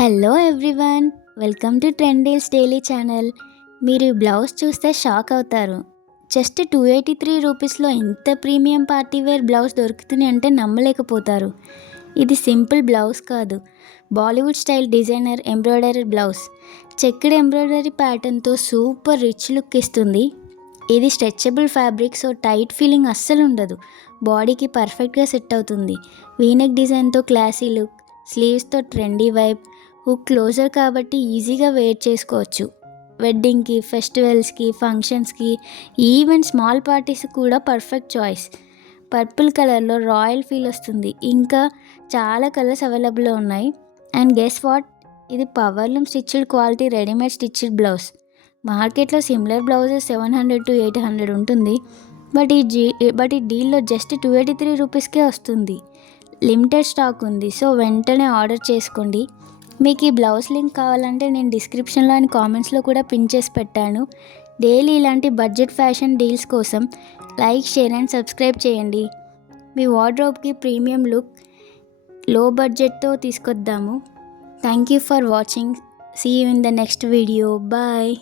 Hello everyone, welcome to Trendeals daily channel. మీరు ఈ blouse చూస్తే షాక్ అవుతారు. జస్ట్ 283 రూపీస్లో ఇంత ప్రీమియం పార్టీ వేర్ బ్లౌజ్ దొరుకుతుంది అంటే నమ్మలేకపోతారు. ఇది సింపుల్ బ్లౌజ్ కాదు, Bollywood style designer embroidery blouse. Checked embroidery ప్యాటర్న్తో సూపర్ రిచ్ లుక్ ఇస్తుంది. ఇది stretchable fabric, so tight feeling అస్సలు ఉండదు. బాడీకి పర్ఫెక్ట్గా సెట్ అవుతుంది. వీనెక్ డిజైన్తో క్లాసీ లుక్, స్లీవ్స్తో ట్రెండీ వైబ్, హుక్ క్లోజర్ కాబట్టి ఈజీగా వేర్ చేసుకోవచ్చు. వెడ్డింగ్కి, ఫెస్టివల్స్కి, ఫంక్షన్స్కి, ఈవెన్ స్మాల్ పార్టీస్ కూడా పర్ఫెక్ట్ చాయిస్. పర్పుల్ కలర్లో రాయల్ ఫీల్ వస్తుంది. ఇంకా చాలా కలర్స్ అవైలబుల్లో ఉన్నాయి. అండ్ గెస్ వాట్, ఇది powerloom stitched quality readymade stitched blouse. మార్కెట్లో సిమిలర్ బ్లౌజెస్ 700 to 800 ఉంటుంది. బట్ ఈ డీల్లో జస్ట్ 283 రూపీస్కే వస్తుంది. లిమిటెడ్ స్టాక్ ఉంది, సో వెంటనే ఆర్డర్ చేసుకోండి. మీకు ఈ బ్లౌజ్ లింక్ కావాలంటే నేను డిస్క్రిప్షన్లో అండ్ కామెంట్స్లో కూడా పిన్ చేసి పెట్టాను. డైలీ ఇలాంటి బడ్జెట్ ఫ్యాషన్ డీల్స్ కోసం లైక్, షేర్ అండ్ సబ్స్క్రైబ్ చేయండి. మీ వార్డ్రోబ్కి ప్రీమియం లుక్ లో బడ్జెట్తో తీసుకొద్దాము. Thank you for watching. See you in the next video. Bye.